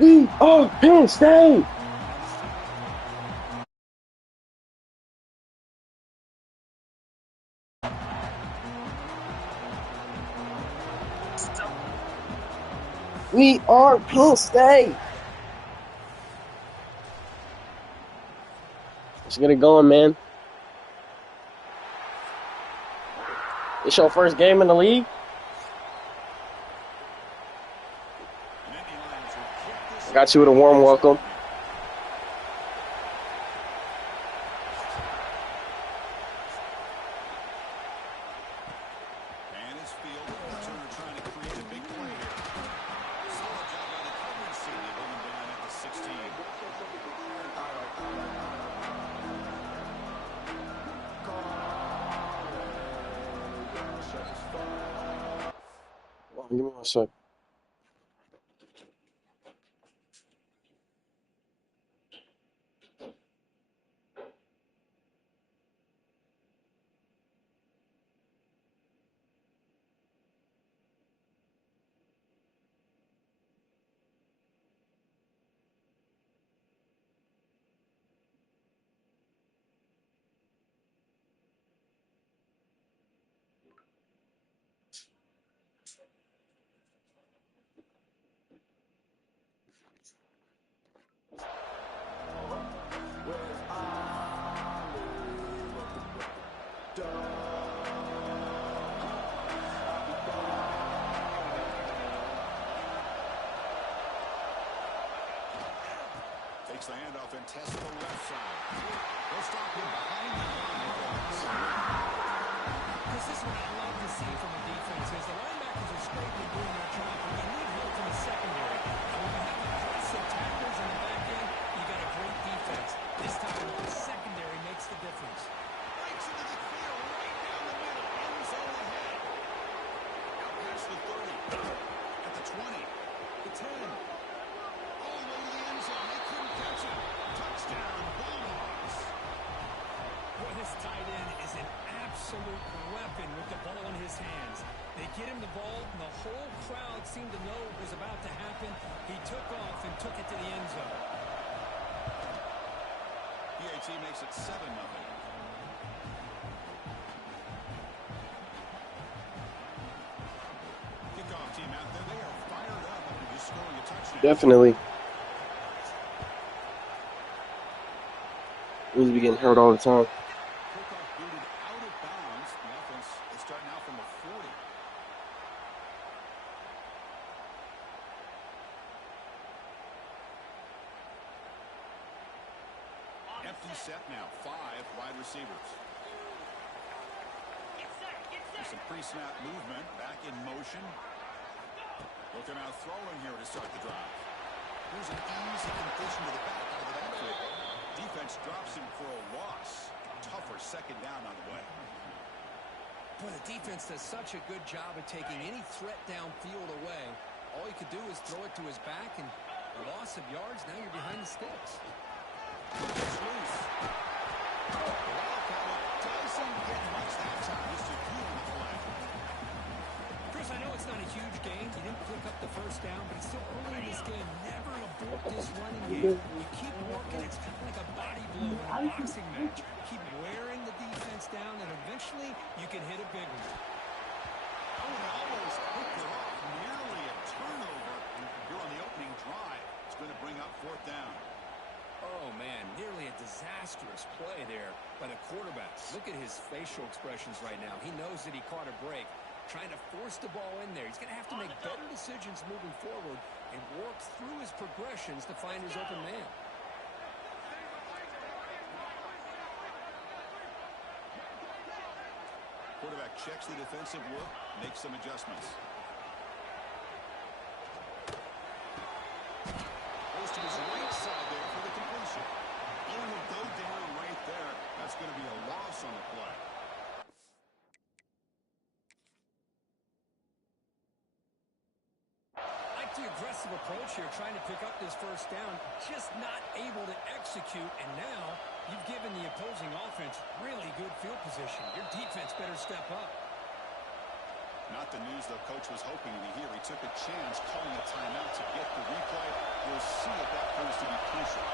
We are Penn State. We are Penn State. Let's get it going, man. It's your first game in the league. Got you with a warm welcome. Give me 1 sec. Takes the handoff and tests the left side. They'll stop him behind the line. This is what I love to see from a defense is the linebackers are straightly doing their job, but you need help from the secondary. And when you have aggressive tacklers in the back end, you got a great defense. This time, the secondary makes the difference. Breaks into the field right down the middle. Ends on the head. Out past the 30. At the 20. The 10. All the way to the end zone. They couldn't catch him. Touchdown, Bulldogs. Boy, this tight end is an absolute weapon with the ball in his hands. They get him the ball, and the whole crowd seemed to know what was about to happen. He took off and took it to the end zone. PAT makes it 7-0. Kickoff team out there. They are fired up after just scoring a touchdown. Definitely. We be getting hurt all the time. Kickoff booted out of bounds. The offense is starting out from the 40. Empty set now. 5 wide receivers. There's some pre-snap movement. Back in motion. Looking out throwing here to start the drive. Here's an easy completion to the back out of the backfield. Defense drops him for a loss. Tougher second down on the way. Boy, the defense does such a good job of taking any threat downfield away. All you could do is throw it to his back, and a loss of yards, now you're behind the sticks. It's loose. Doesn't get much that time. Just a few on the play. Chris, I know it's not a huge game. You didn't pick up the first down, but it's still early in this game. Never abort this running game. You keep working. It's kind of like a body blow in a boxing match. Keep wearing the defense down, and eventually you can hit a big one. Oh, and almost hooked it off. Nearly a turnover here on the opening drive. It's going to bring up 4th down. Oh, man, nearly a disastrous play there by the quarterback. Look at his facial expressions right now. He knows that he caught a break. trying to force the ball in there. He's going to have to make better decisions moving forward and work through his progressions to find his open man. Quarterback checks the defensive look, makes some adjustments. Goes to his right side there for the completion. Oh, he'll go down right there. That's going to be a loss on the play. Like the aggressive approach here, trying to pick up this first down, just not able to execute, and now you've given the opposing offense really good field position. Your defense better step up. Not the news the coach was hoping to hear. He took a chance calling a timeout to get the replay. We'll see if that proves to be crucial.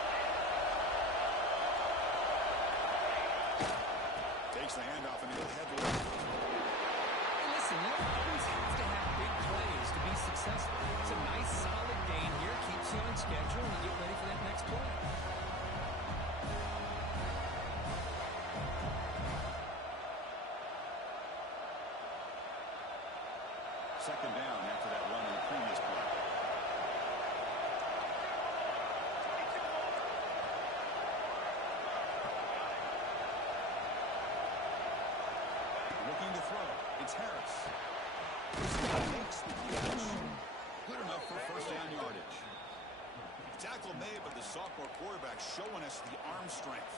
Takes the handoff and he'll head left. Hey, listen, you don't always have to have big plays to be successful. It's a nice, solid gain here. Keeps you on schedule, and you get ready for that next play. Second down after that run in the previous play. Looking to throw. It's Harris. Makes the catch. Good enough for first down yardage. Tackle made, but the sophomore quarterback showing us the arm strength.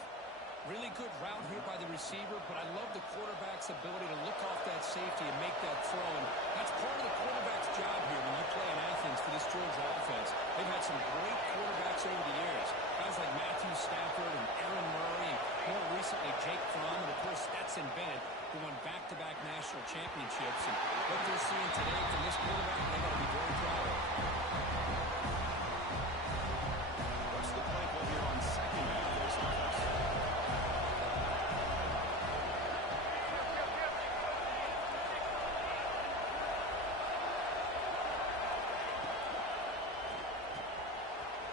Really good route here by the receiver, but I love the quarterback's ability to look off that safety and make that throw. And that's part of the quarterback's job here when you play in Athens for this Georgia offense. They've had some great quarterbacks over the years. Guys like Matthew Stafford and Aaron Murray, and more recently Jake Fromm, and of course Stetson Bennett, who won back-to-back national championships. And what they're seeing today from this quarterback, they've got to be very proud of. What's the play call here on second down for this offense?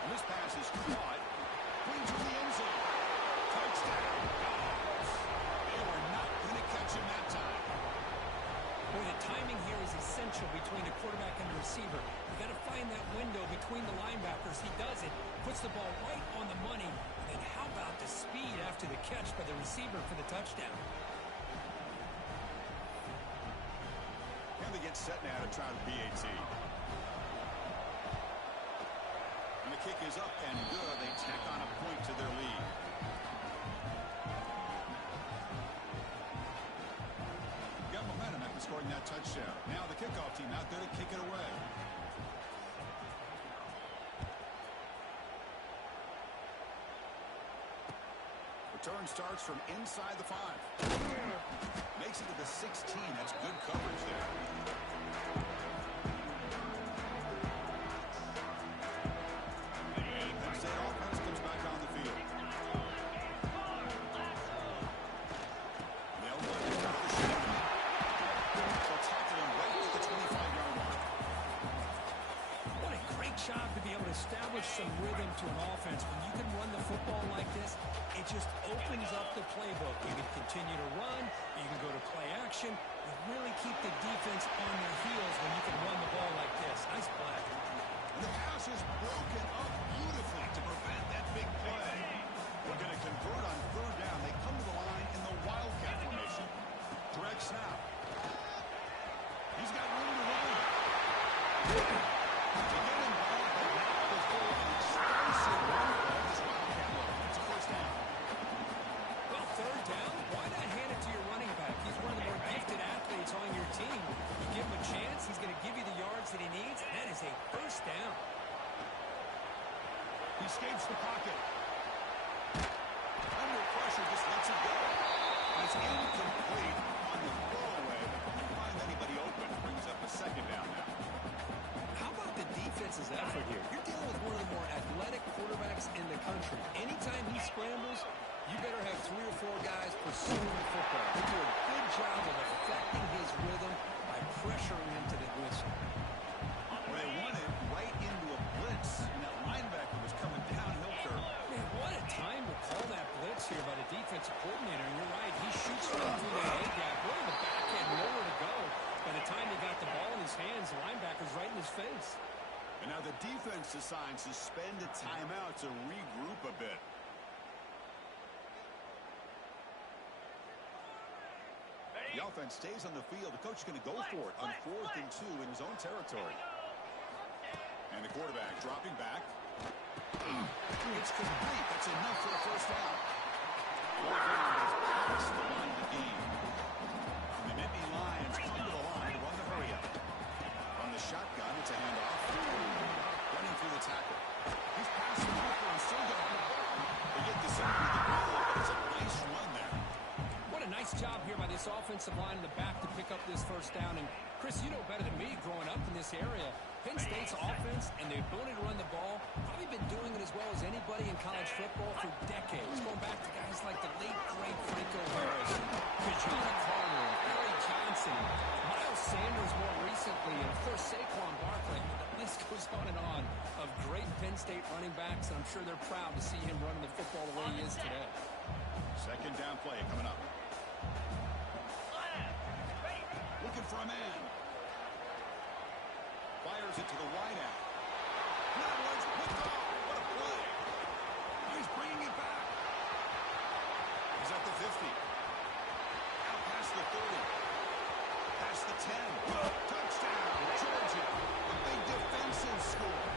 This pass is caught. Clean to the end zone. Touchdown. Dogs. They were not going to catch him that time. Boy, the timing here is essential between the quarterback and the receiver. You've got to find that window between the linebackers. He does it, puts the ball right on the money. And then how about the speed after the catch by the receiver for the touchdown? And they get set now to try the PAT. And the kick is up and good. They tack on a point to their lead. Got momentum after scoring that touchdown. Now the kickoff team out there to kick it away. Return starts from inside the 5. Makes it to the 16. That's good coverage there. Penn State offense comes back on the field. They'll run it out of the shot. They'll tackle him right at the 25-yard line. What a great job to be able to establish some rhythm to an offense. When you can run the football like this, it just opens up the playbook. You can continue to run. You can go to play action. You really keep the defense on their heels when you can run the ball like this. Nice play. The pass is broken up beautifully to prevent that big play. We're going to convert on third down. They come to the line in the Wildcat formation. Direct snap. He's got room to run. To get involved, they have to throw an explosive run on this Wildcat look. It's a first down. Well, third down, why not hand it to your running back? He's one of the more gifted athletes on your team. You give him a chance, he's going to give you the yards that he needs, and that is a first down. He escapes the pocket. Under pressure, just lets it go. It's incomplete on the throwaway. Couldn't find anybody open. Brings up a second down now. How about the defense's effort here? You're dealing with one of the more athletic quarterbacks in the country. Anytime he scrambles, you better have 3 or 4 guys pursuing the football. They do a good job of affecting his rhythm by pressuring him to the whistle. Well, they won it right into a blitz, and that linebacker was coming downhill curve. Man, what a time to call that blitz here by the defensive coordinator. And you're right, he shoots right through the A-gap. Really the back end, nowhere to go. By the time Now the defense decides to spend a timeout to regroup a bit. The offense stays on the field. The coach is going to go for it on 4th and 2 in his own territory. And the quarterback dropping back. It's complete. That's enough for a first down. Fourth down is past the line of the game. And the Nittany Lions come to the line to run the hurry up. From the shotgun, it's a handoff. Running through the tackle. He's past the marker and still got it. They get this into the goal, but it's a nice run there. What a nice job here by this offensive line in the back to pick up this first down. And, Chris, you know better than me growing up in this area. Penn State's offense and the ability to run the ball probably been doing it as well as anybody in college football for decades. Going back to guys like the late, great Franco Harris, Kajana Carter, Barry Johnson, Miles Sanders more recently, and, of course, Saquon Barkley. The list goes on and on of great Penn State running backs, and I'm sure they're proud to see him running the football the way he is today. Second down play coming up. Looking for a man. Fires it to the wide out. That one's picked off. What a play. He's bringing it back. He's at the 50. Out past the 30. Past the 10. Touchdown, Georgia. A big defensive score.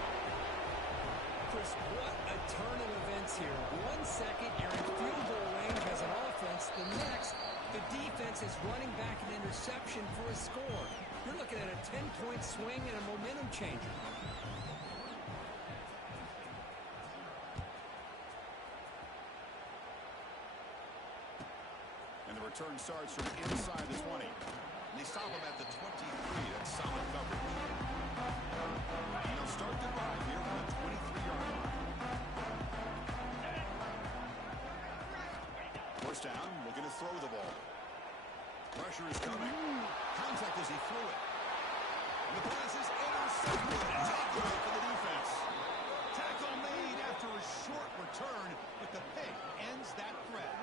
Chris, what a turn of events here. 1 second, you're in field goal range as an offense. The next, the defense is running back an interception for a score. You're looking at a 10-point swing and a momentum changer. And the return starts from inside the 20. And they stop him at the 23. That's solid coverage. And they'll start the drive here from the 23-yard line. First down, looking to throw the ball. Pressure is coming. Contact as he threw it. And the pass is intercepted. Takeaway for the defense. Tackle made after a short return, but the pick ends that threat.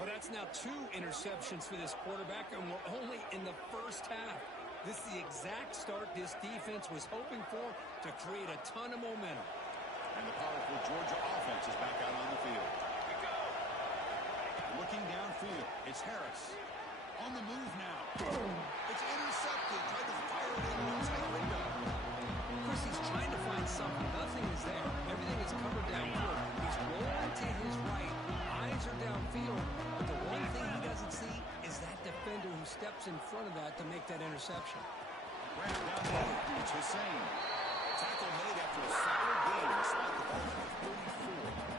Well, that's now 2 interceptions for this quarterback, and we're only in the first half. This is the exact start this defense was hoping for to create a ton of momentum. And the powerful Georgia offense is back out on the field. Looking downfield, it's Harris. On the move now. It's intercepted. Tried to fire it into a tight window. Chris, he's trying to find something. Nothing is there. Everything is covered downfield. He's rolling to his right. Eyes are downfield. But the one thing he doesn't see is that defender who steps in front of that to make that interception. Grab down there. It's Hussein. Tackle made after a solid game. Spot the ball at 34.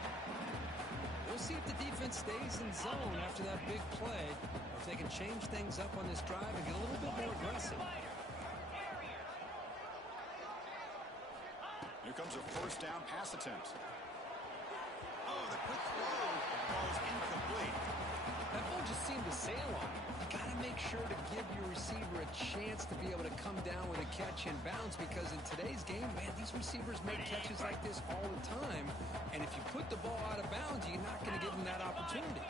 We'll see if the defense stays in zone after that big play, or if they can change things up on this drive and get a little bit more aggressive. Here comes a first down pass attempt. Oh, the quick throw. Ball is incomplete. That ball just seemed to sail on him. You got to make sure to give your receiver a chance to be able to come down with a catch and bounce, because in today's game, man, these receivers make catches like this all the time. And if you put the ball out of bounds, you're not going to give them that opportunity.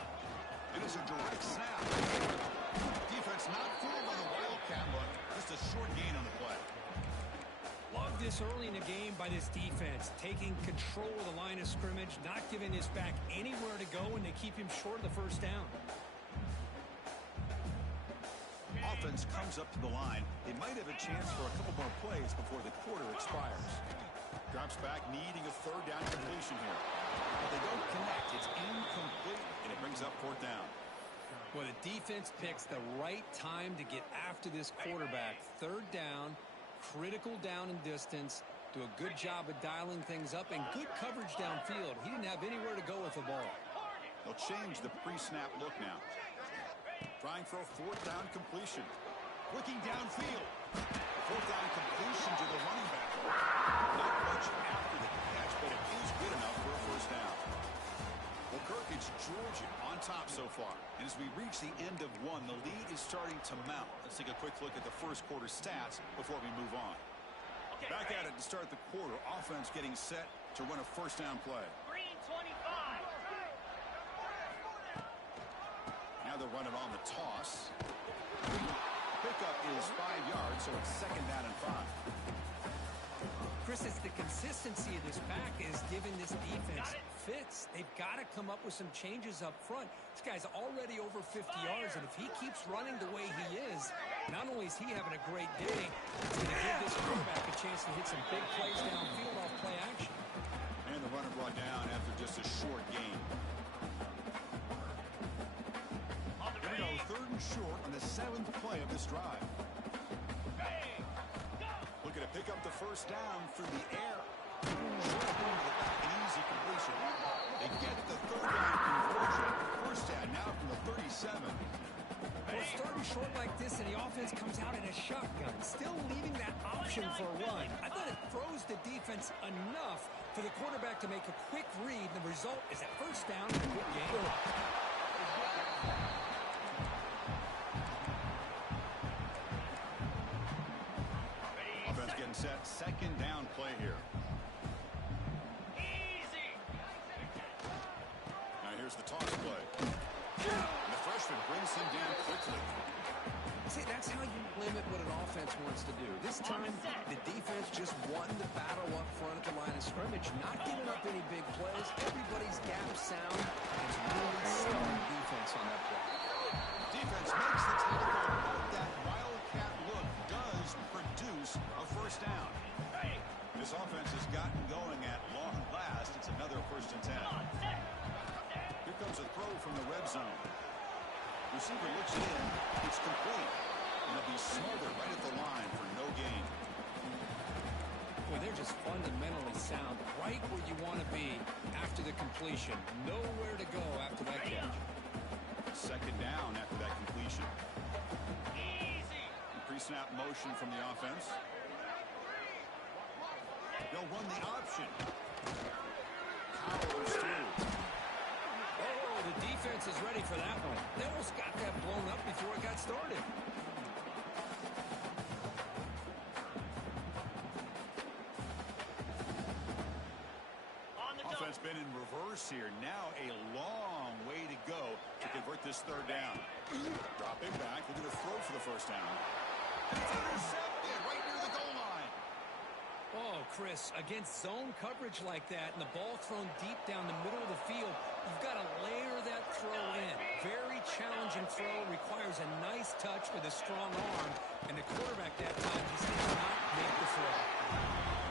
It is a direct snap. Defense not fooled by the Wildcat look. Just a short gain on the play. Love this early in the game by this defense, taking control of the line of scrimmage, not giving his back anywhere to go, and they keep him short of the first down. Offense comes up to the line. They might have a chance for a couple more plays before the quarter expires. Drops back, needing a third down completion here. But they don't connect. It's incomplete, and it brings up fourth down. Well, the defense picks the right time to get after this quarterback. Third down, critical down and distance. Do a good job of dialing things up, and good coverage downfield. He didn't have anywhere to go with the ball. They'll change the pre-snap look now. Trying for a fourth down completion. Looking downfield. Fourth down completion to the running back. Not much after the catch, but it is good enough for a first down. Well, Kirk, it's Georgia on top so far. And as we reach the end of one, the lead is starting to mount. Let's take a quick look at the first quarter stats before we move on. Back at it to start the quarter. Offense getting set to run a first down play. Green 25. Now they're running on the toss. Pickup is 5 yards, so it's second down and 5. Chris, it's the consistency of this pack is giving this defense fits. They've got to come up with some changes up front. This guy's already over 50 yards, and if he keeps running the way he is, not only is he having a great day, it's going to give this quarterback a chance to hit some big plays downfield off play action. And the runner brought down after just a short gain. Here we go, 3rd and short on the 7th play of this drive. Looking to pick up the first down through the air. An easy completion. They get the 3rd down conversion. First down now from the 37. Well, starting short like this and the offense comes out in a shotgun, still leaving that option for a run. I thought it throws the defense enough for the quarterback to make a quick read. The result is a first down and a good game. Getting set, 2nd down play here. Now here's the toss play. And the freshman brings him down quickly. See, that's how you limit what an offense wants to do. This time, the defense just won the battle up front at the line of scrimmage, not giving up any big plays. Everybody's gap sound. It's really solid defense on that play. Defense makes the tackle, but that wildcat look does produce a first down. This offense has gotten going at long last. It's another 1st and 10. Here comes a throw from the red zone. Receiver looks in. It's complete. And they'll be smothered right at the line for no gain. Boy, they're just fundamentally sound, right where you want to be after the completion. Nowhere to go after that catch. 2nd down after that completion. Pre-snap motion from the offense. They'll run the option. Powers through. Oh, the defense is ready for that one. They almost got that blown up before it got started. Offense been in reverse here. Now a long way to go to convert this 3rd down. Dropping back. They're going to throw for the first down. And it's intercepted right near the goal line. Oh, Chris, against zone coverage like that and the ball thrown deep down the middle of the field, you've got to layer that throw in. Very challenging throw, requires a nice touch with a strong arm, and the quarterback that time just did not make the throw.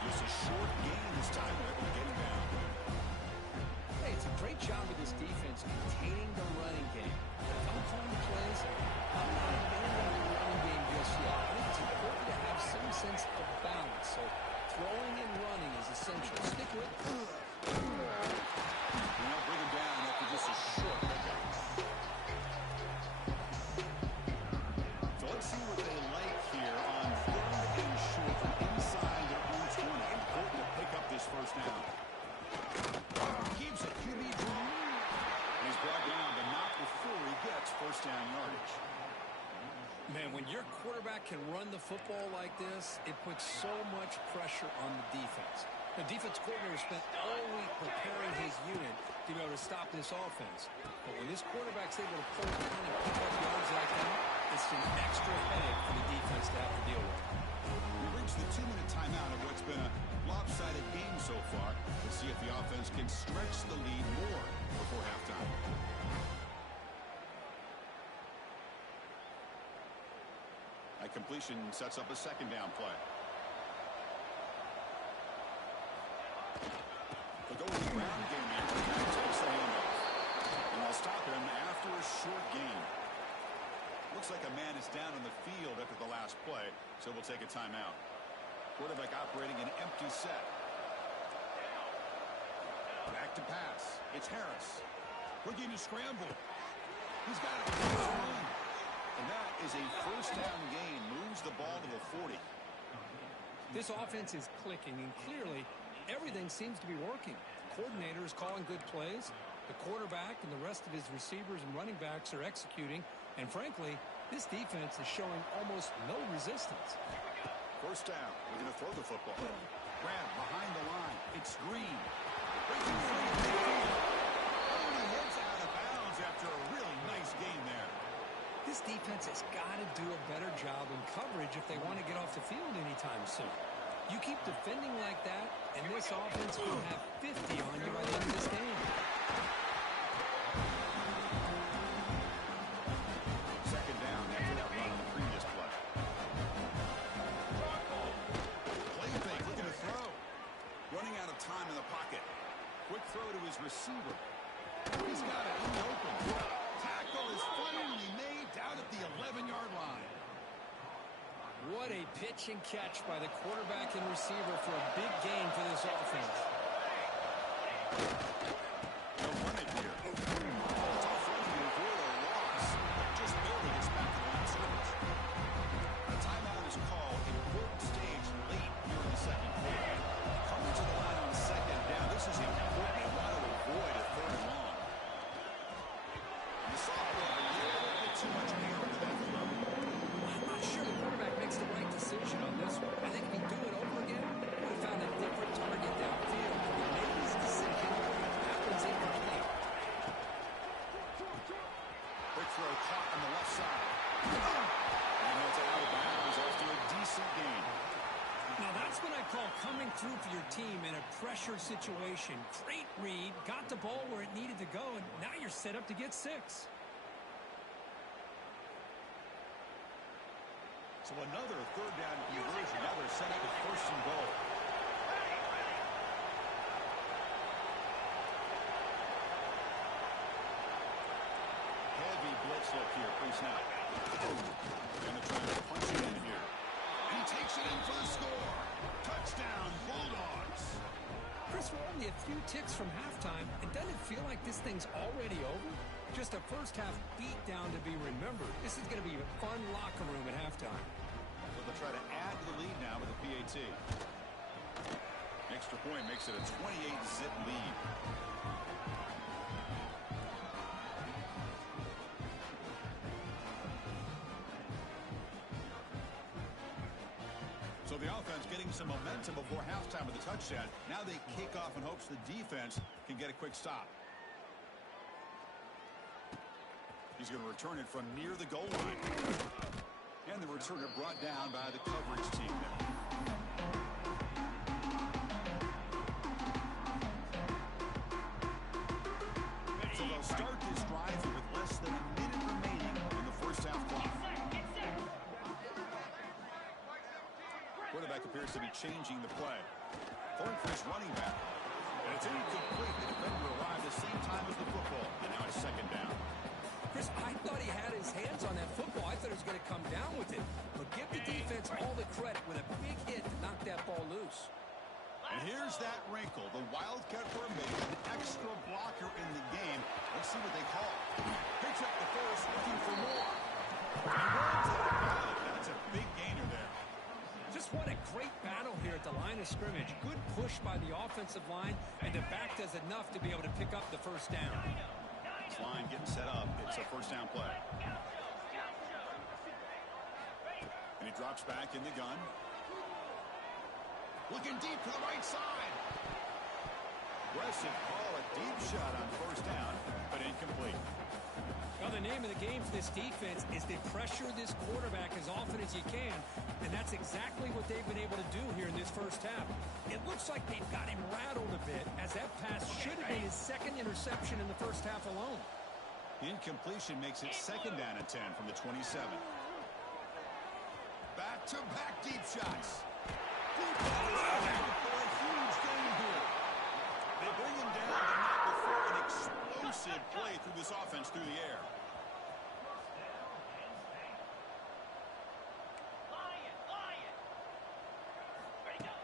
Just a short gain this time. They're able to get him down. Hey, it's a great job of this defense containing the running game. If I'm calling plays, I'm not abandoning the running game just yet. I think it's important to have some sense of balance. So throwing and running is essential. Stick with it. And they'll bring him down after just a short pickup. So let's see what they like here on 3rd and short from inside their own 20. Important to pick up this first down. Keeps it. QB draw. He's brought down, but not before he gets first down yardage. Man, when your quarterback can run the football like this, it puts so much pressure on the defense. The defense coordinator spent all week preparing his unit to be able to stop this offense. But when this quarterback's able to pull down and pick up yards like that, it's an extra headache for the defense to have to deal with. We reached the 2-minute timeout of what's been a lopsided game so far. Let's see if the offense can stretch the lead more before halftime. That completion sets up a 2nd down play. They'll go with the ground game here. That takes the handoff. And they'll stop him after a short gain. Looks like a man is down on the field after the last play, so we'll take a timeout. Quarterback operating an empty set. Back to pass. It's Harris. Looking to scramble. He's got it. And that is a first down gain. Moves the ball to the 40. This offense is clicking, and clearly everything seems to be working. The coordinator is calling good plays. The quarterback and the rest of his receivers and running backs are executing. And frankly, this defense is showing almost no resistance. First down. We're going to throw the football. Grab behind the line. It's Green. Breaking free. And he heads out of bounds after a really nice gain there. This defense has got to do a better job in coverage if they want to get off the field anytime soon. You keep defending like that, and this offense will have 50 on you by the end of this game. Second down after that run on the previous play. Play fake, looking to throw. Running out of time in the pocket. Quick throw to his receiver. He's got it in the open. Tackle is finally made down at the 11-yard line. What a pitch and catch by the quarterback and receiver for a big gain for this offense. They'll run it here. Tough run to avoid a loss. Just barely gets back to the line of scrimmage. A timeout is called. Important stage late here in the second quarter. Coming to the line on second down. This is important. They want to avoid a third and long. The sophomore, a little bit too much air on that throw. I'm not sure the quarterback makes the right decision on this one. I think if he'd do it over again, he would have found a different target downfield. He made his decision. That one's incomplete. Quick throw caught on the left side. And it's out of bounds after a decent gain. Now that's what I call coming through for your team in a pressure situation. Great read, got the ball where it needed to go, and now you're set up to get 6. So another third down conversion. Now they're set up with first and goal. Heavy blitz look here, pre-snap. And they're trying to punch it in here. And he takes it in for the score. Touchdown, Bulldogs. Chris, we're only a few ticks from halftime, and doesn't it feel like this thing's already over? Just a first-half beatdown to be remembered. This is going to be a fun locker room at halftime. So they'll try to add to the lead now with a PAT. Extra point makes it a 28-zip lead. So the offense getting some momentum before halftime with a touchdown. Now they kick off in hopes the defense can get a quick stop. He's going to return it from near the goal line. And the returner brought down by the coverage team there. So they'll start this drive with less than a minute remaining in the first half clock. Quarterback appears to be changing the play. Throwing for his running back. And it's incomplete. The defender arrived the same time as the football. And now it's second down. Chris, I thought he had his hands on that football. I thought he was going to come down with it. But give the defense all the credit with a big hit to knock that ball loose. And here's that wrinkle. The Wildcat formation, an extra blocker in the game. Let's see what they call. Picks up the first, looking for more. That's a big gainer there. Just what a great battle here at the line of scrimmage. Good push by the offensive line, and the back does enough to be able to pick up the first down. This line getting set up. It's a first down play. And he drops back in the gun. Looking deep to the right side. Aggressive call, a deep shot on first down, but incomplete. Well, the name of the game for this defense is to pressure this quarterback as often as you can, and that's exactly what they've been able to do here in this first half. It looks like they've got him rattled a bit, as that pass should have been his second interception in the first half alone. Incompletion makes it second down and 10 from the 27. Back-to-back deep shots. Deep for a huge gain here. They bring him down the night before an explosive play through this offense through the air.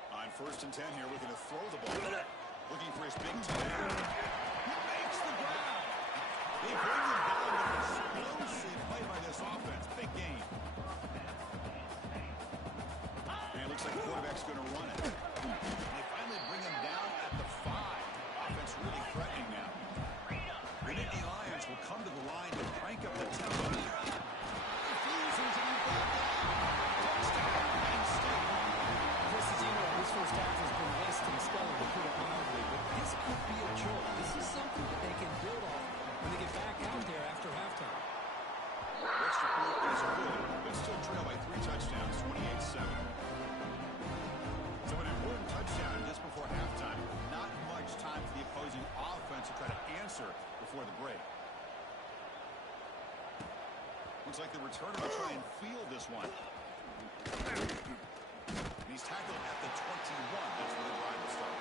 On first and 10 here, looking to throw the ball. Looking for his big time. He makes the grab. They bring him down with an explosive play by this offense. Big gain. And it looks like the quarterback's going to run it. They finally bring him down at the 5. Offense really threatening now. The Nittany Lions will come to the line to crank up the tempo. Refuses and he's brought down. Touchdown, Penn State. Chris, as you know, this first half has been less than stellar, to put it mildly, but this could be a jolt. This is something that they can build on when they get back out there after halftime. Extra point is good, but still trail by 3 touchdowns, 28-7. So Looks like the returner will try and field this one. And he's tackled at the 21. That's where the drive will start.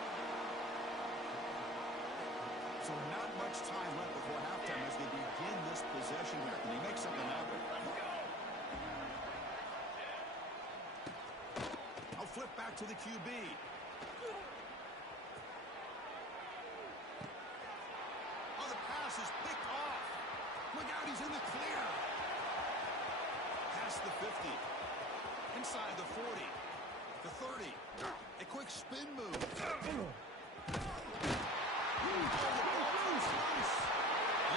So not much time left before halftime as they begin this possession here. Can they make something happen? I'll flip back to the QB. Oh, the pass is picked off. Look out, he's in the clear. Past the 50. Inside the 40. The 30. A quick spin move. The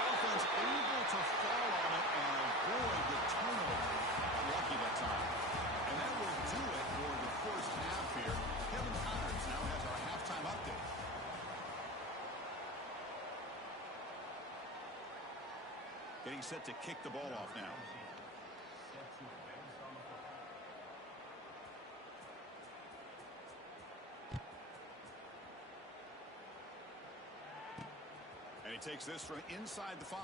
offense able to fall on it and avoid the turnover. Lucky that time. And that will do it for the first half here. Kevin Connors now has our halftime update. Getting set to kick the ball off now. And he takes this from inside the 5.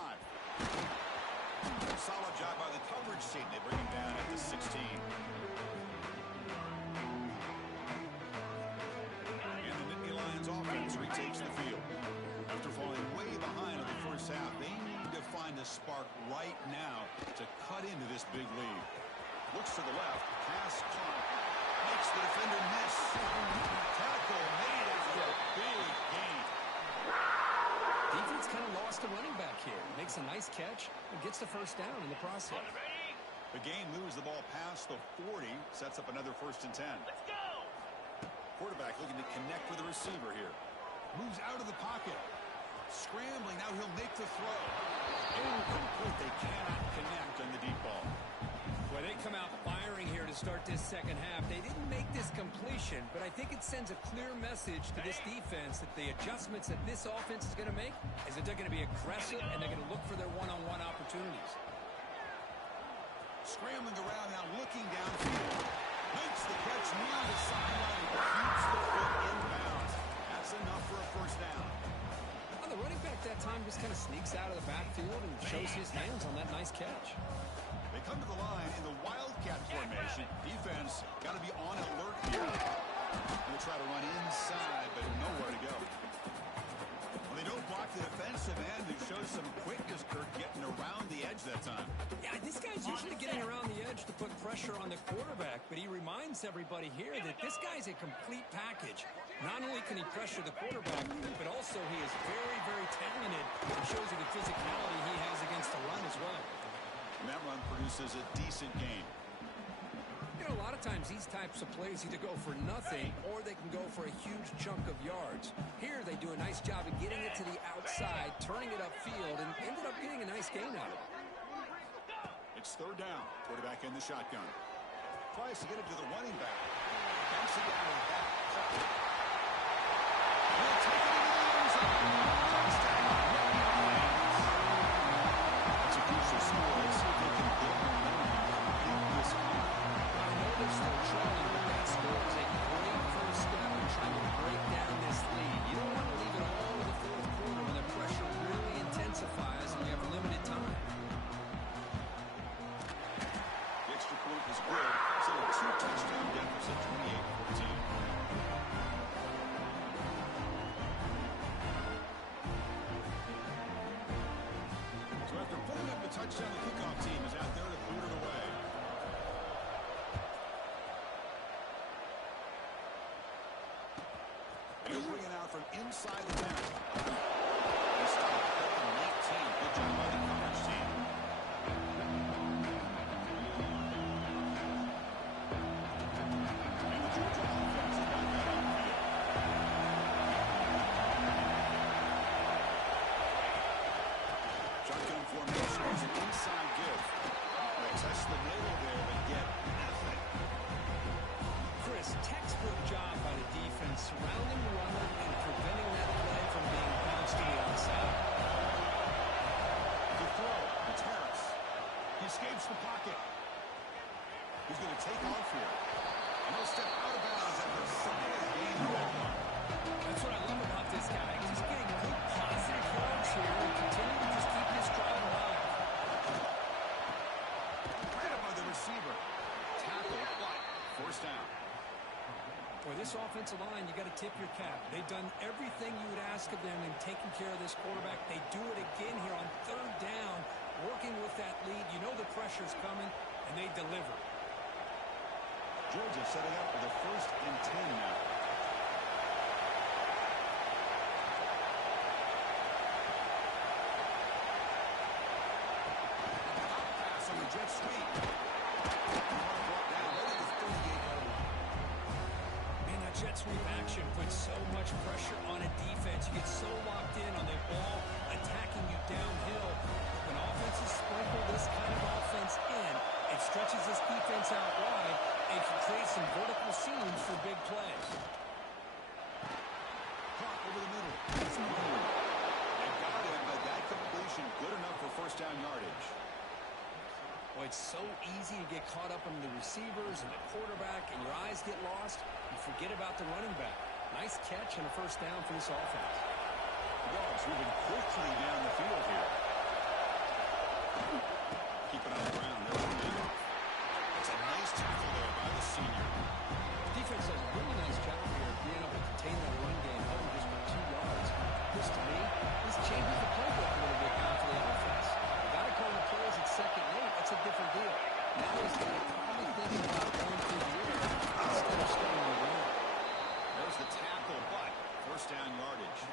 Solid job by the coverage team. They bring him down at the 16. And the Nittany Lions offense retakes the field. After falling way behind in the first half, they need to find a spark right now to cut into this big lead. Looks to the left. Pass caught. Makes the defender miss. Tackle made after a big gain. Defense kind of lost a running back here. Makes a nice catch and gets the first down in the process. The game moves the ball past the 40. Sets up another 1st and 10. Let's go! Quarterback looking to connect with the receiver here. Moves out of the pocket. Scrambling. Now he'll make the throw. Incomplete. They cannot connect on the deep ball. Well, they come out firing here to start this second half. They didn't make this completion, but I think it sends a clear message to this defense that the adjustments that this offense is going to make is that they're going to be aggressive and they're going to look for their one-on-one opportunities. Scrambling around now, looking downfield. Makes the catch near the sideline. Keeps the foot inbounds. That's enough for a first down. Well, the running back that time just kind of sneaks out of the backfield and shows his hands on that nice catch. They come to the line in the Wildcat formation. Defense got to be on alert here. They'll try to run inside, but nowhere to go. Well, they don't block the defensive end. It shows some quickness, Kirk, getting around the edge that time. Yeah, this guy's usually getting around the edge to put pressure on the quarterback, but he reminds everybody here that this guy's a complete package. Not only can he pressure the quarterback, but also he is very, very talented and shows you the physicality he has against the run as well. And that run produces a decent gain. You know, a lot of times these types of plays either go for nothing or they can go for a huge chunk of yards. Here they do a nice job of getting it to the outside, turning it upfield, and ended up getting a nice gain out of it. It's 3rd down. Quarterback in the shotgun. Tries to get it to the running back. Banks it down to the back. He'll take it into the end zone. Touchdown. That's a crucial score. Let's see if they can build momentum and complete this game. I know they're still trying, but that score is a great first step in trying to break down this lead. You don't want to leave it all in the 4th quarter when the pressure really intensifies and you have limited time. The extra point is good. So a 2-touchdown deficit, 28-14. So after putting up the touchdown, the kickoff team is out there to boot it away. He'll bring it out from inside the 10. He stopped at the 19. Good job by the coverage team. And the Georgia offense is back out on the field. Shotgun formation is an inside give. They test the middle there, but get nothing. Chris, textbook job by the defense surrounding the runner and preventing that play from being bounced to the outside. The throw, it's Harris. He escapes the pocket. He's going to take off here. And he'll step out of bounds at the solid gain of that one. That's what I love about this guy. He's getting good positive yards here and continue to just keep this drive alive. this offensive line, you got to tip your cap. They've done everything you would ask of them in taking care of this quarterback. They do it again here on third down, working with that lead. You know the pressure's coming, and they deliver. Georgia setting up for the 1st and 10 now. Pass on the jet sweep. Brought down at the 38-yard line. Man, that jet sweep action puts so much pressure on a defense. You get so locked in on the ball attacking you downhill. When offenses sprinkle this kind of offense in, it stretches this defense out wide and can create some vertical seams for big plays. Caught over the middle. And got him, but that completion good enough for 1st down yardage. Well, it's so easy to get caught up in the receivers and the quarterback, and your eyes get lost. You forget about the running back. Nice catch and a 1st down for this offense. The Dogs moving quickly down the field here. Keep it on the ground. It's a nice tackle there by the senior. Defense does a really nice job here of being able to contain that run game, held just for 2 yards. This, to me, this changes the playbook a little bit now for the offense. The guy calling the plays at 2nd and 8, that's a different deal. Now he's probably thinking about going through the air instead of staying on the ground. There's the tackle, but 1st down yardage.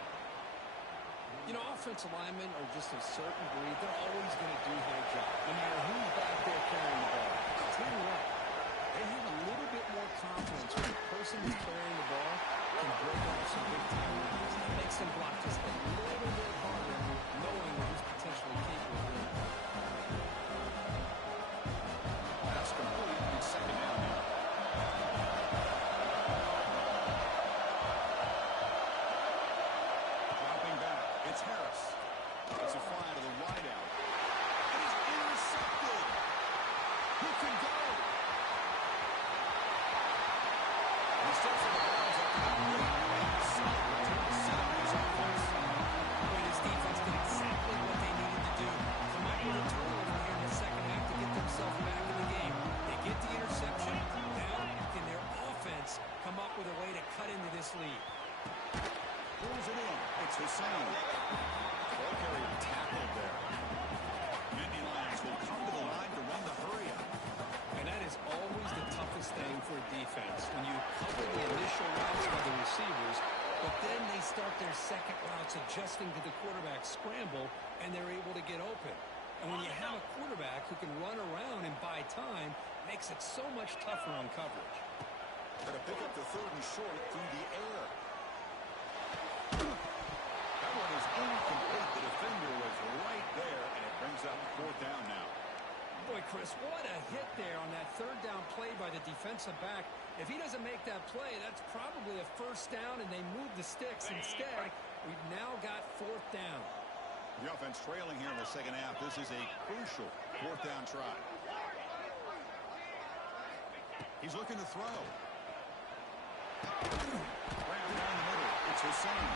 You know, offensive linemen are just a certain breed. They're always going to do their job, no matter who's back there carrying the ball. I'll tell you what, they have a little bit more confidence when the person who's carrying the ball can break off some big-time runs. That makes them block just a little bit harder, knowing what he's potentially capable of doing. That's complete. It's 2nd down now. Dropping back. It's Harris. It's a fly to the wideout. And he's intercepted. Who can go? He steps on the bounds after that great solid return to center in his offense. Boy, this defense did exactly what they needed to do. Come up with a turnover here in the 2nd half to get themselves back in the game. They get the interception. Now, can their offense come up with a way to cut into this lead? Pulls it in. It's Hussein. Ball carrier tackled there. Nittany Lions will come to the line to run the hurry-up. And that is always the toughest thing for a defense. When you cover the initial routes by the receivers, but then they start their second routes adjusting to the quarterback scramble, and they're able to get open. And when you have a quarterback who can run around and buy time, it makes it so much tougher on coverage. Going to pick up the 3rd and short through the air. That one is incomplete. The defender was right there, and it brings up 4th down now. Boy, Chris, what a hit there on that 3rd down play by the defensive back. If he doesn't make that play, that's probably a 1st down, and they move the sticks. Instead, we've now got 4th down. The offense trailing here in the 2nd half. This is a crucial 4th down try. He's looking to throw. Ran down the middle. It's Hussein.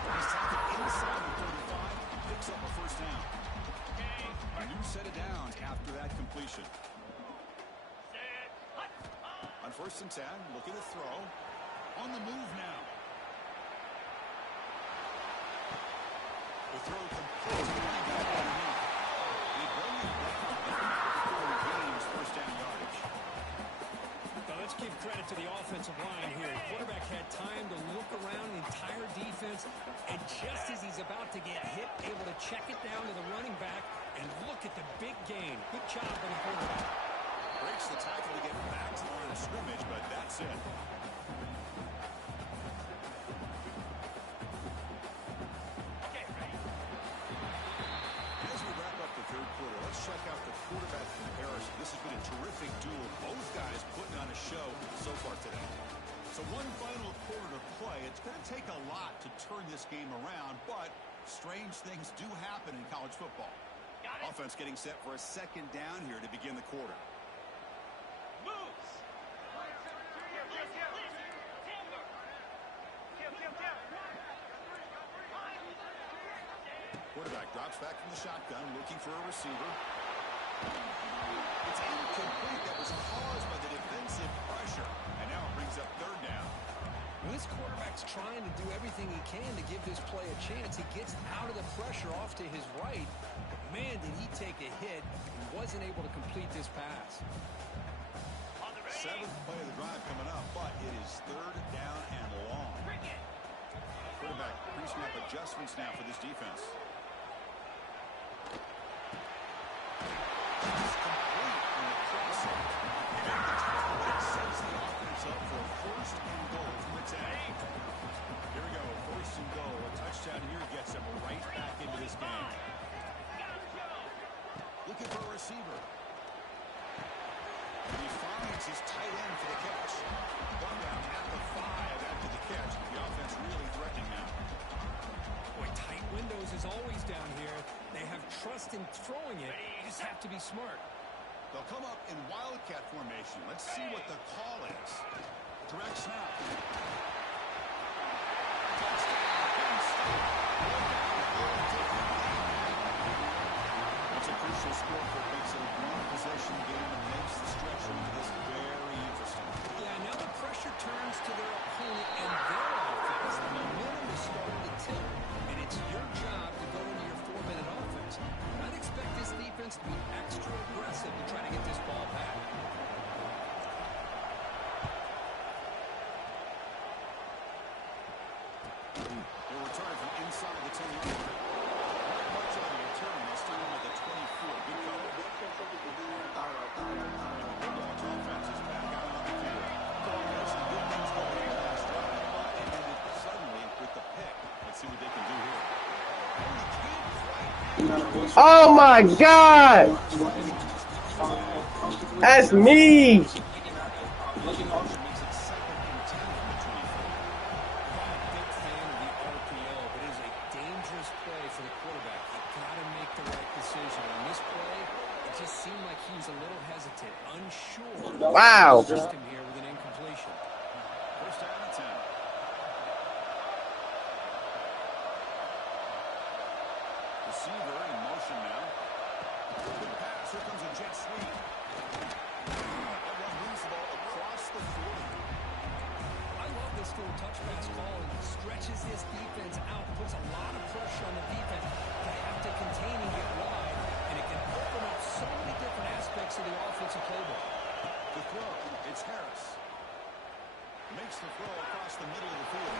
He's tackled inside the 35. Picks up a 1st down. A new set of downs after that completion. On 1st and 10, looking to throw. On the move now. The throw complete to running back underneath. They bring it down before he gains 1st down yardage. Now let's give credit to the offensive line here. The quarterback had time to look around the entire defense, and just as he's about to get hit, able to check it down to the running back, and look at the big gain. Good job by the quarterback. Breaks the tackle to get back to the line of scrimmage, but that's it. As we wrap up the 3rd quarter, let's check out the quarterback comparison. This has been a terrific duel. Both guys putting on a show so far today. So one final quarter to play. It's going to take a lot to turn this game around, but strange things do happen in college football. Offense getting set for a 2nd down here to begin the quarter. Quarterback drops back from the shotgun, looking for a receiver. It's incomplete. That was caused by the defensive pressure. And now it brings up 3rd down. When this quarterback's trying to do everything he can to give this play a chance, he gets out of the pressure off to his right. But man, did he take a hit and wasn't able to complete this pass. Seventh play of the drive coming up, but it is third down and long. Quarterback pre-snap adjustments now for this defense. It's complete in the crossing. And the tackle that sets the offense up for a first and goal from the 10. Here we go, first and goal. A touchdown here gets him right back into this game. Looking for a receiver. He finds his tight end for the catch. One down at the 5 after the catch. The offense really threatening now. Boy, tight windows is always down here. They have trust in throwing it. You just have to be smart. They'll come up in wildcat formation. Let's see what the call is. Direct snap. It's a crucial score for Penn State. One possession game and makes the stretch into this very interesting. Yeah, now the pressure turns to their opponent and their offense. The momentum is starting to tilt, and it's your job to go into your 4-minute offense. I'd expect this defense to be extra aggressive to try to get this ball back. They'll return from inside the 10-yard line. Not much on the return. They'll start with the 24. Good cover. Bulldogs offense is back out on the field. Had some good things going on last drive, but it ended suddenly with the pick. Let's see what they can do here. Oh my God! That's me! Wow. Just him here with an incompletion. First down and 10. Receiver in motion now. Good pass. Here comes a jet sweep. That one moves the ball across the 40. I love this little touch pass call. It stretches this defense out, puts a lot of pressure on the defense to have to contain and get wide, and it can open up so many different aspects of the offensive playbook. The throw, it's Harris. Makes the throw across the middle of the field.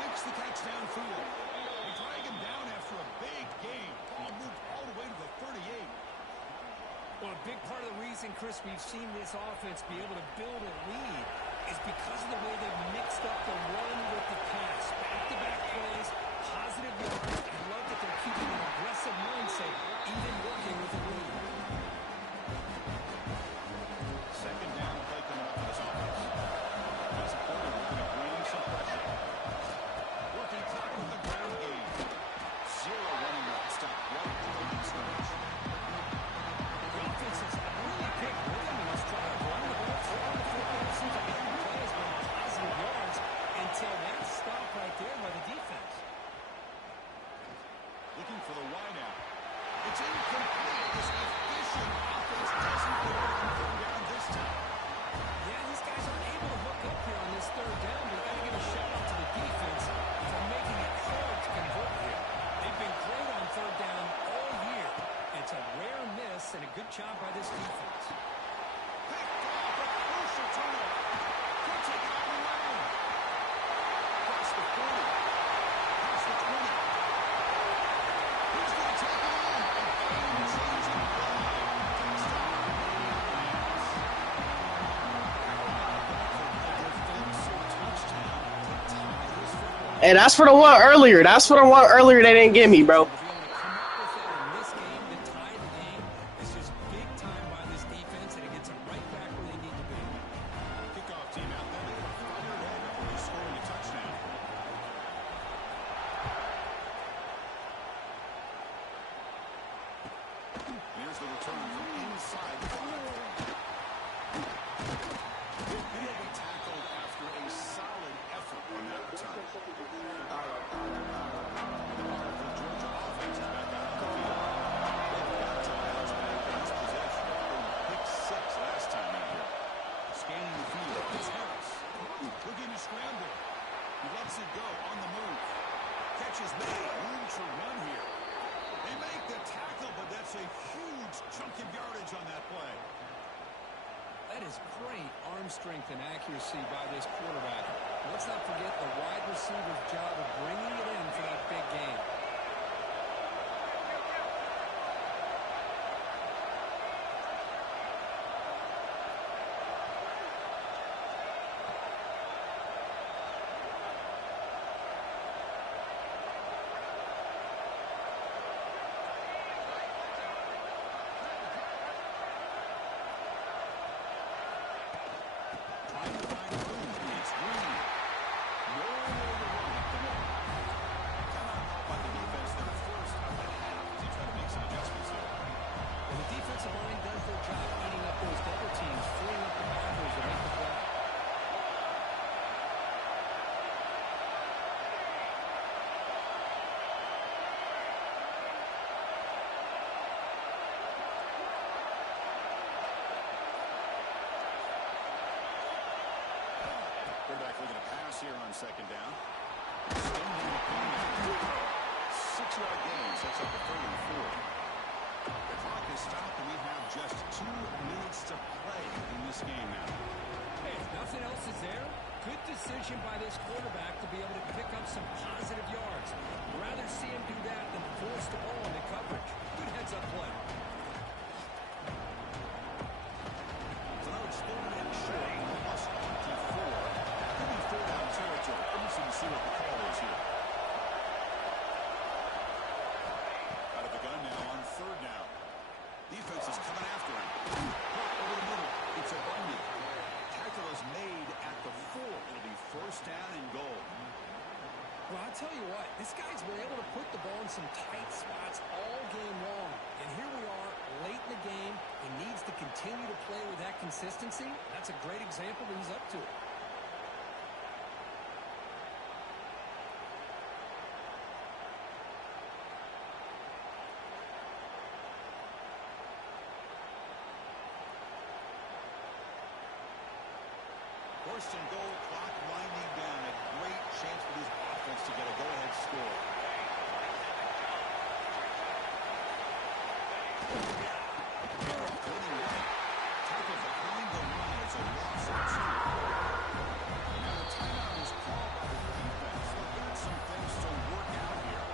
Makes the catch downfield. They drag him down after a big game. Moved all the way to the 38. Well, a big part of the reason, Chris, we've seen this offense be able to build a lead is because of the way they've mixed up the run with the pass. Back-to-back plays, positive yards. I love that they're keeping an aggressive mindset, even working with the lead. Second down play coming up for this offense. As a corner, looking to bring some pressure. Working clock with the ground game. Zero running route stop right at the open scrimmage. The offense has really picked rhythm in this drive. Running the ball, throwing the football. It seems like every play has been positive yards until that stop right there by the defense. Looking for the wideout. It's incomplete. This efficient offense doesn't get it on third down this time. Yeah, these guys aren't able to hook up here on this third down, but got to give a shout out to the defense for making it hard to convert here. They've been great on third down all year. It's a rare miss and a good job by this defense. Picked off a crucial turnover. Could take it all the way. Across the 40. Across the 20. He's going to take it in. And changing play. Touchdown. Hey, that's for the one earlier. That's for the one earlier they didn't give me, bro. To be able to come up with that in this game to tie the game is just big time by this defense, and it gets them right back where they need to be. Kickoff team out there. They were fired up after scoring a touchdown. Here's the return from inside the 5. He'll be tackled after a solid effort on that return. The Georgia offense That is great arm strength and accuracy by this quarterback. Let's not forget the wide receiver's job of bringing it in for that big game. Quarterback looking to pass here on second down. 6-yard gain sets up a 3rd and 4. The clock is stopped and we have just 2 minutes to play in this game now. Hey, if nothing else is there, good decision by this quarterback to be able to pick up some positive yards. Rather see him do that than force the ball into coverage. Good heads-up play. So now it's 3rd and short on the plus 24. Could be 4th down territory. Interesting to see what the call is here. Out of the gun now on 3rd down. Defense is coming after him. Caught over the middle. It's a Bundy. Tackle is made at the 4. It'll be 1st down and goal. Well, I'll tell you what, this guy's been able to put the ball in some tight spots all game long. And here we are, late in the game. He needs to continue to play with that consistency. That's a great example that he's up to it. First and goal, clock winding down. A great chance for this offense to get a go-ahead score. Tackle behind the line. It's a loss of 2. Now the timeout is called by the defense. They've got some things to work out here.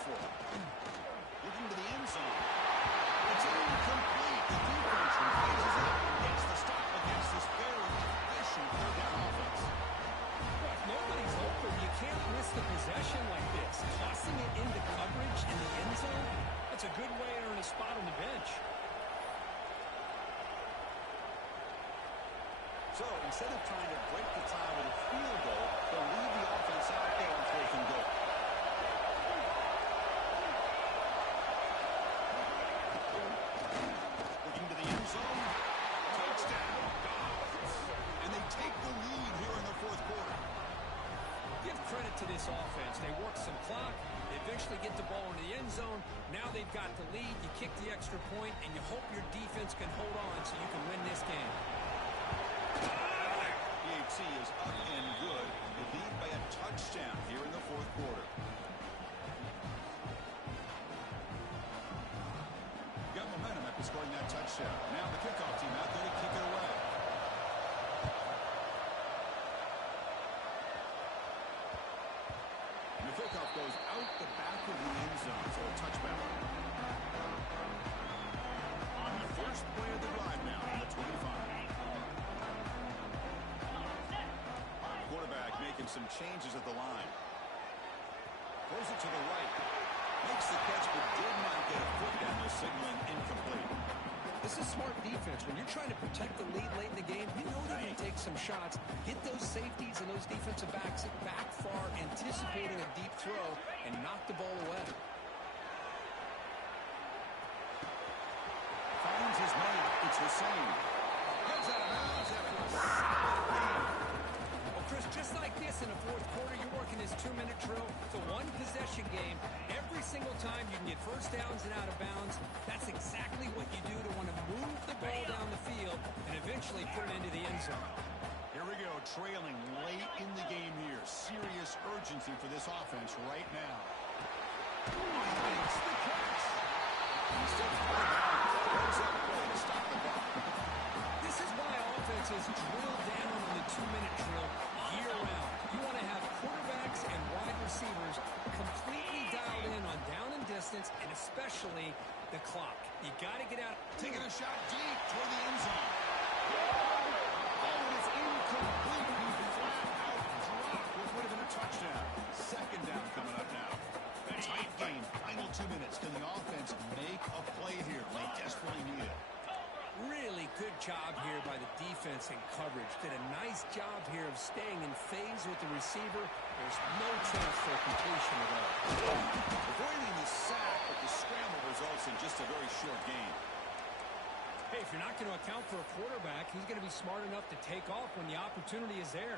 Looking to the end zone. It's incomplete. The defense replaces it. Gets the stop against this very efficient third-down offense. Well, if nobody's open, you can't risk the possession like this. Tossing it into coverage in the end zone, that's a good way to earn a spot on the bench. So instead of trying to break the tie with a field goal, they'll leave the offense out there on 4th and goal. Credit to this offense. They work some clock. They eventually get the ball into the end zone. Now they've got the lead. You kick the extra point, and you hope your defense can hold on so you can win this game. PAT is up and good. The lead by a touchdown here in the 4th quarter. Got momentum after scoring that touchdown. Now the kickoff team out there to kick it away. The kickoff goes out the back of the end zone, so a touchback. On the first play of the drive now, on the 25. Quarterback making some changes at the line. Throws it to the right. Makes the catch, but did not get a foot down, the signaling incomplete. This is smart defense. When you're trying to protect the lead late in the game, you know they're going to take some shots, get those safeties and those defensive backs back far, anticipating a deep throw, and knock the ball away. Finds his man. It's Hussein. Heads out of bounds after a solid. Well, Chris, just like this in the fourth quarter, you're working this 2-minute drill. It's a one-possession game. Every single time you can get first downs and out of bounds, that's exactly what you do to want to move the ball down the field and eventually put it into the end zone. Here we go, trailing late in the game here. Serious urgency for this offense right now. Makes the catch. He steps out of bounds. There's that play to stop the clock. This is why offenses drill down on the 2-minute drill year-round. You want to have quarterbacks and wide receivers completely dialed in on down and distance, and especially the clock. You got to get out. Taking a shot deep toward the end zone. Oh, it's incomplete. He flat out dropped what would have been a touchdown. Second down coming up now. Tight game. Final 2 minutes. Can the offense make a play here? They desperately need it. Really good job here by the defense and coverage. Did a nice job here of staying in phase with the receiver. There's no chance for a completion at all. Avoiding the sack, but the scramble results in just a very short game. Hey, if you're not going to account for a quarterback, he's going to be smart enough to take off when the opportunity is there.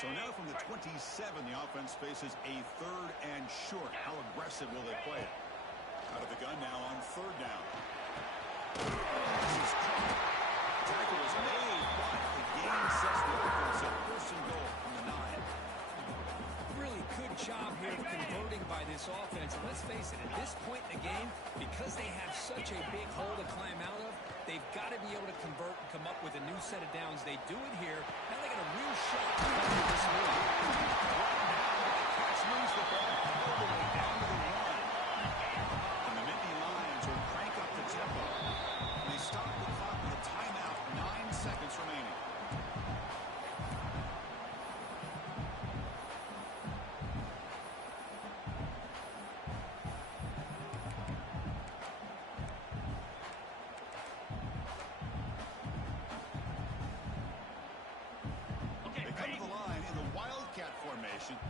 So now from the 27, the offense faces a 3rd and short. How aggressive will they play it? Out of the gun now on 3rd down. Tackle is made, but the game sets the offense at 1st and goal from the 9. Really good job here of converting by this offense. And let's face it, at this point in the game, because they have such a big hole to climb out of, they've got to be able to convert and come up with a new set of downs. They do it here. Now they got a real shot to cover this lead. Catch moves the ball all the way down to the 1. And the Nittany Lions will crank up the tempo. They stop the clock with a timeout, 9 seconds remaining.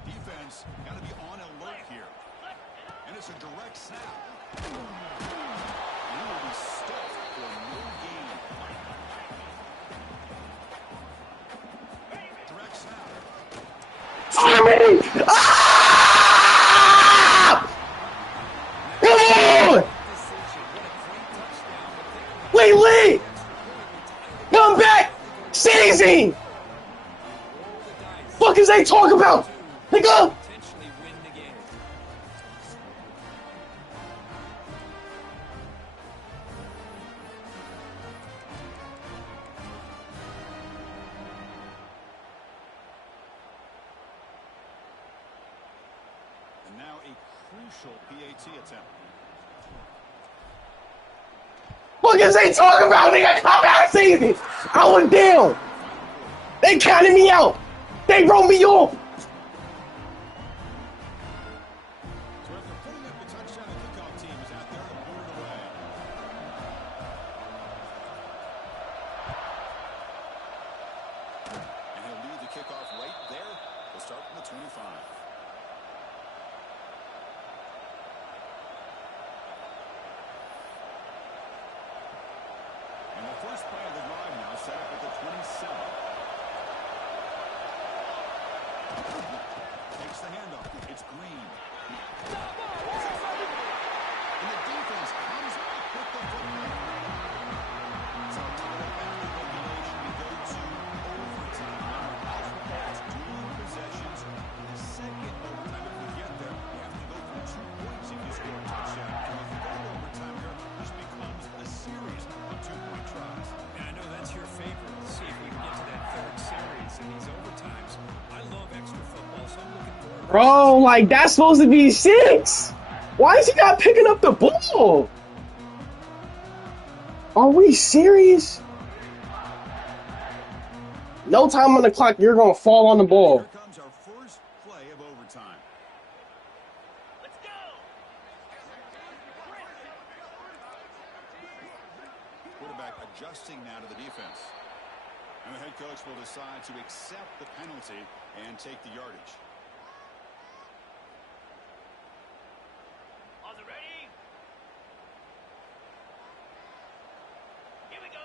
Defense got to be on alert here. And it's a direct snap. And he will be stuffed for no gain. Direct snap. Tommy! Ah! Come on! Lee! Come back! Season! Fuck is they talking about? Nigga! Potentially win the game. And now a crucial PAT attempt. What is they talking about? Nigga, come back, season! I was down! They counted me out! They wrote me off! So after putting up the touchdown, the kickoff team is out there to put it away. And he'll lead the kickoff right there. We'll start from the 25. And the first play of the drive now set up at the 27. Takes the handoff. It's Green. And the defense comes back with the football. So to the back of regulation, we go to overtime. College football's dual possessions. The second overtime, if we get there, we have to go for 2 points if you score a touchdown. And if you go to overtime here, this becomes a series of 2-point tries. Yeah, I know that's your favorite. See if we can get to that 3rd series in these overtimes. I love extra football, so I'm looking forward to it. Bro, like, that's supposed to be 6! Why is he not picking up the ball? Are we serious? No time on the clock, you're gonna fall on the ball. Here comes our first play of overtime. Let's go! Quarterback adjusting now to the defense. And the head coach will decide to accept the penalty and take the yardage. Are they ready? Here we go.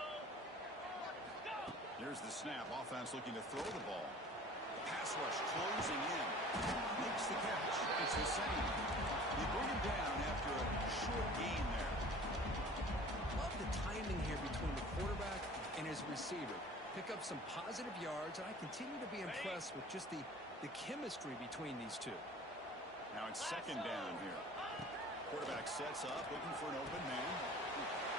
Go. Here's the snap. Offense looking to throw the ball. The pass rush closing in. Makes the catch. It's Hussein. You bring him down after a short gain there. Love the timing here between the quarterback and his receiver. Pick up some positive yards, and I continue to be impressed with just the chemistry between these two. Now it's second down here. Quarterback sets up, looking for an open man.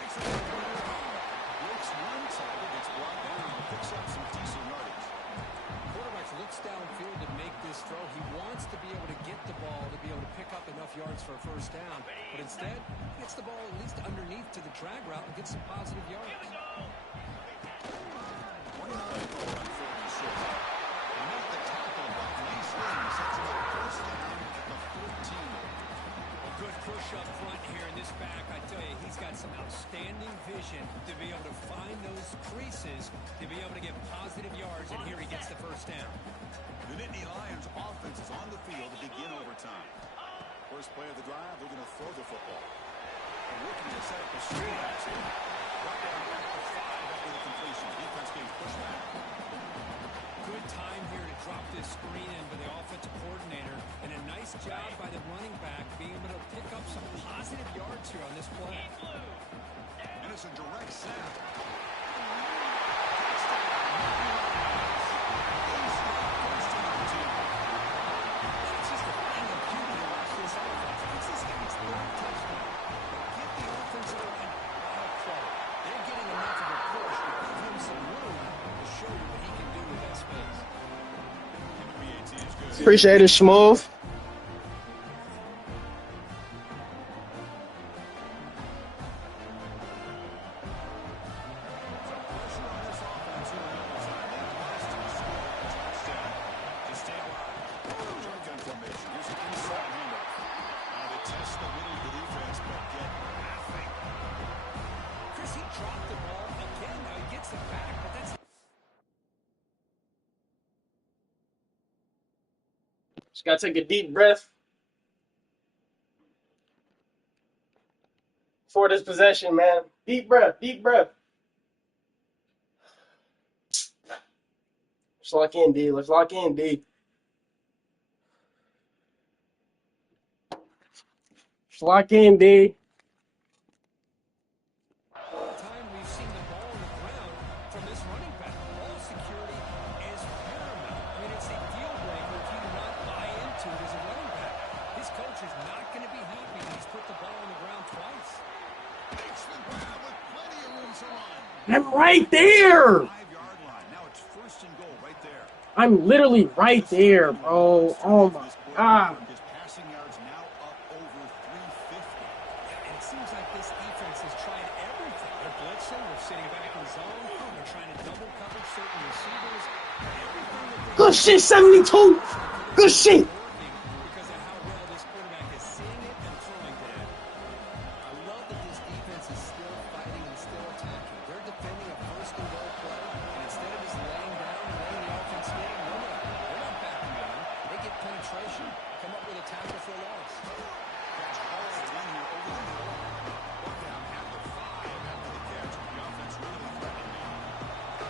Breaks one tackle, gets brought down, and picks up some decent yardage. Quarterback looks downfield to make this throw. He wants to be able to get the ball to be able to pick up enough yards for a first down. But instead, he gets the ball at least underneath to the drag route and gets some positive yards. Here we go. 29 on 46. They make the tackle, but nicely sets it up first down at the 14. A good push up front here in this back. I tell you, he's got some outstanding vision to be able to find those creases, to be able to get positive yards, and here he gets the first down. The Nittany Lions offense is on the field to begin overtime. First play of the drive, they're going to throw the football. And looking to set up a screen action. Right down at the 5 after the completion. Defense getting pushed back. Good time here to drop this screen in by the offensive coordinator, and a nice job by the running back being able to pick up some positive yards here on this play. And it's a direct snap. It's just a thing of beauty to watch this offense. It's this guy's third touchdown. Give the offensive line a lot of credit. They're getting enough of a push to give him some room to show you what he can do with that space. Appreciate it, Schmove. Chris, he dropped the ball again. Now he gets it back, but that's Just gotta take a deep breath for this possession, man. Deep breath, deep breath. Let's lock in, D. Let's lock in, D. Let's lock in, D. time we've seen the ball on the ground from this running back. Ball security is paramount. I mean, it's a deal breaker if you do not buy into it as a running back. His coach is not going to be happy that he's put the ball on the ground twice. Makes the grab with plenty of room to run. I'm right there. 5-yard line. Now it's first and goal right there. I'm literally right there, bro. Oh my God. His passing yards now up over 350. And it seems like this defense has tried everything. They're blitzing, they're sitting back in zone, they're trying to double cover certain receivers. Everything that they Good shit, 72. Good shit. because of how well this quarterback is seeing it and throwing to it. I love that this defense is still fighting and still attacking. They're defending a first and goal play, and instead of just laying down and letting the offense get it, they're not backing down. They get penetration, come up with a tackle for a loss. Catch all in here over the middle. Brought down at the 5 after the catch. The offense really threatening now.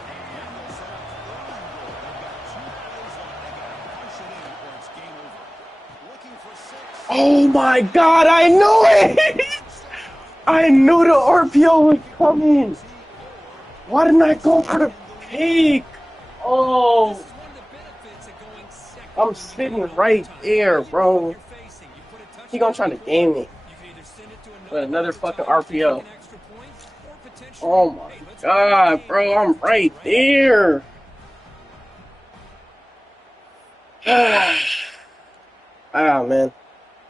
And they'll set up third and goal. They've got 2 plays left. They got to punch it in or it's game over. Looking for 6. Oh my God, I knew it. I knew the RPO was coming. Why didn't I go for the pick? Oh, This is one of the benefits of going second. I'm sitting right there, bro. He gonna try to game me. You can either send it to With another fucking time to RPO. take an extra point, or potentially, Oh my hey, let's God, win bro, the I'm game. right there. Ah, man.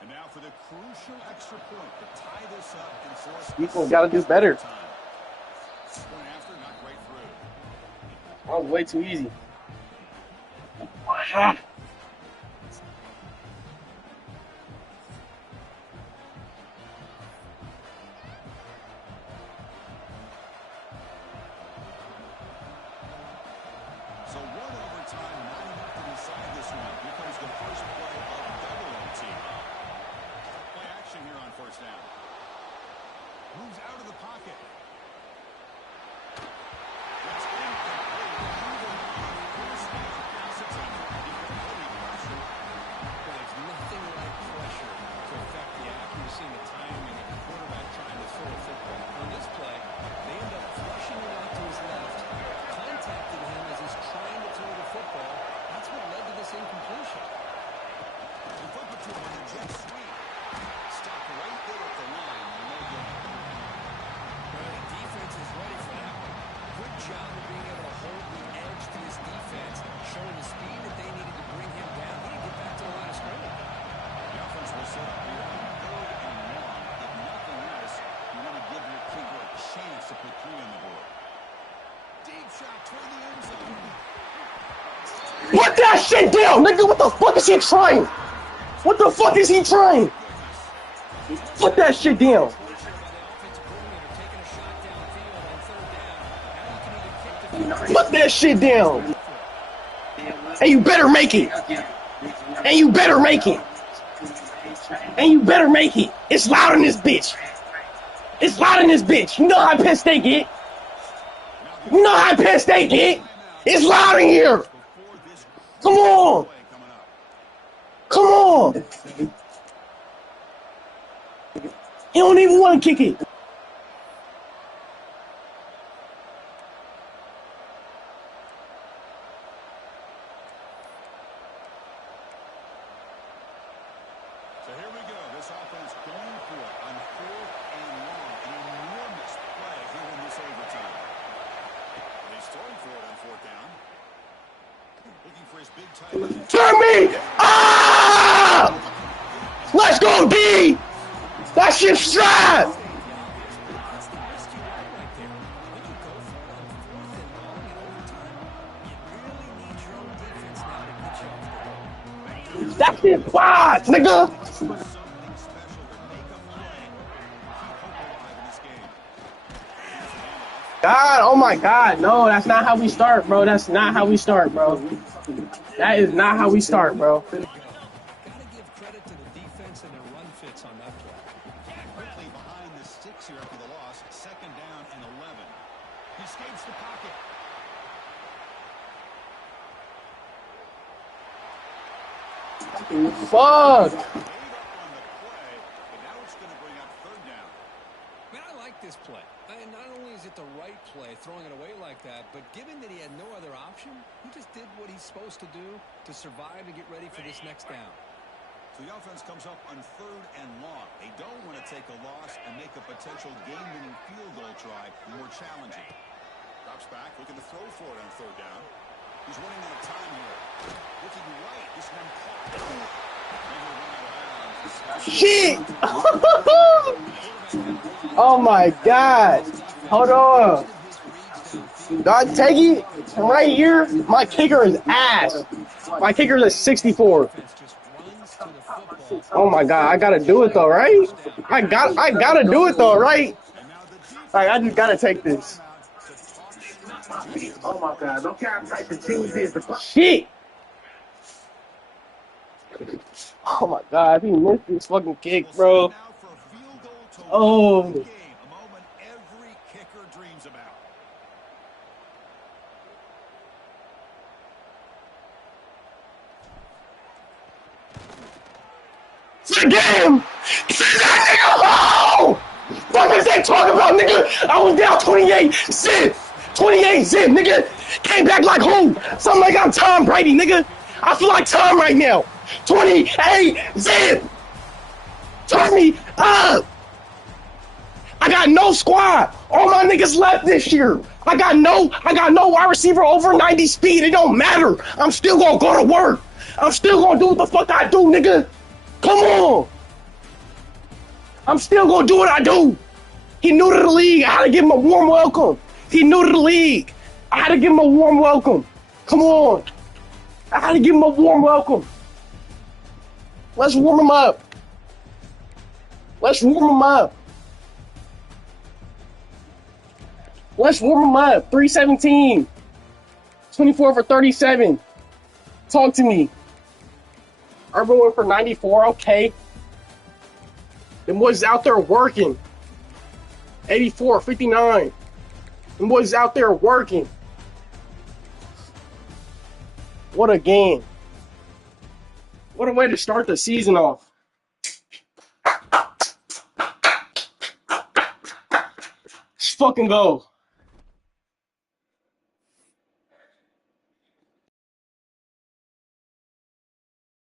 And now for the crucial extra point to tie this up and force People gotta do better. time. Point after, not great through. That was way too easy. Ah. first down. Moves out of the pocket. It's incomplete. There's nothing like pressure to affect the accuracy and the timing of the quarterback trying to throw a football. On this play, they end up flushing it out to his left, contacted him as he's trying to throw the football. That's what led to this incompletion. They flip it to him on the jet sweep. Stop right there at the line. No gain. Well, the defense is ready for that one. Good job of being able to hold the edge to this defense, showing the speed that they needed to bring him down. He didn't get back to the line of scrimmage. The offense will set up here on 3rd and 1. If nothing else, you want to give your kicker a chance to put 3 on the board. Deep shot toward the end zone. Put that shit down, nigga. What the fuck is he trying? What the fuck is he trying? Put that shit down. Put that shit down. And you better make it. And you better make it. And you better make it. It's loud in this bitch. It's loud in this bitch. You know how Penn State get. You know how Penn State get. It's loud in here. Come on. Come on. He don't even want to kick it. So here we go. This offense going for it on 4th and 1. An enormous play here in this overtime. He's throwing for it on 4th down. Looking for his big tight end. Turn me! Ah! Let's go, D! That shit's strap! That shit flies, nigga! Something special to make a play. Keep hope alive in this game. God, oh my God, no, that's not how we start, bro. That's not how we start, bro. That is not how we start, bro. Got to give credit to the defense and their run fits on that play. Quickly behind the sticks here after the loss. 2nd down and 11. He escapes the pocket. Fuck! Made up on the play, but now it's going to bring up 3rd down. Man, I like this play. And not only is it the right play, throwing it away like that, but given that he had no other option, he just did what he's supposed to do to survive and get ready for this next down. So the offense comes up on 3rd and long. They don't want to take a loss and make a potential game-winning field goal try more challenging. Drops back, looking to throw for it on 3rd down. He's running out of time here. Looking right, this one caught. Shit! Oh my God! Hold on. God, take it right here. My kicker is ass. My kicker is a 64. Oh my God! I gotta do it though, right? I gotta do it though, right? Like, I just gotta take this. Oh my God! Don't care how continue this. Shit! Oh my God! If he missed this fucking kick, bro. Oh. A moment every kicker dreams about. It's a game! Oh! What is they talking about, nigga? I was down 28 zip! 28 zip, nigga! Came back like who? Something like I'm Tom Brady, nigga! I feel like Tom right now! 28 zip! Turn me up! I got no squad. All my niggas left this year. I got no wide receiver over 90 speed. It don't matter. I'm still gonna go to work. I'm still gonna do what the fuck I do, nigga. Come on. I'm still gonna do what I do. He new to the league. I had to give him a warm welcome. He new to the league. I had to give him a warm welcome. Come on. I had to give him a warm welcome. Let's warm him up. Let's warm him up. Let's warm him up. 317. 24 for 37. Talk to me. Urban went for 94. Okay. Them boys out there working. 84, 59. Them boys out there working. What a game. What a way to start the season off. Let's fucking go.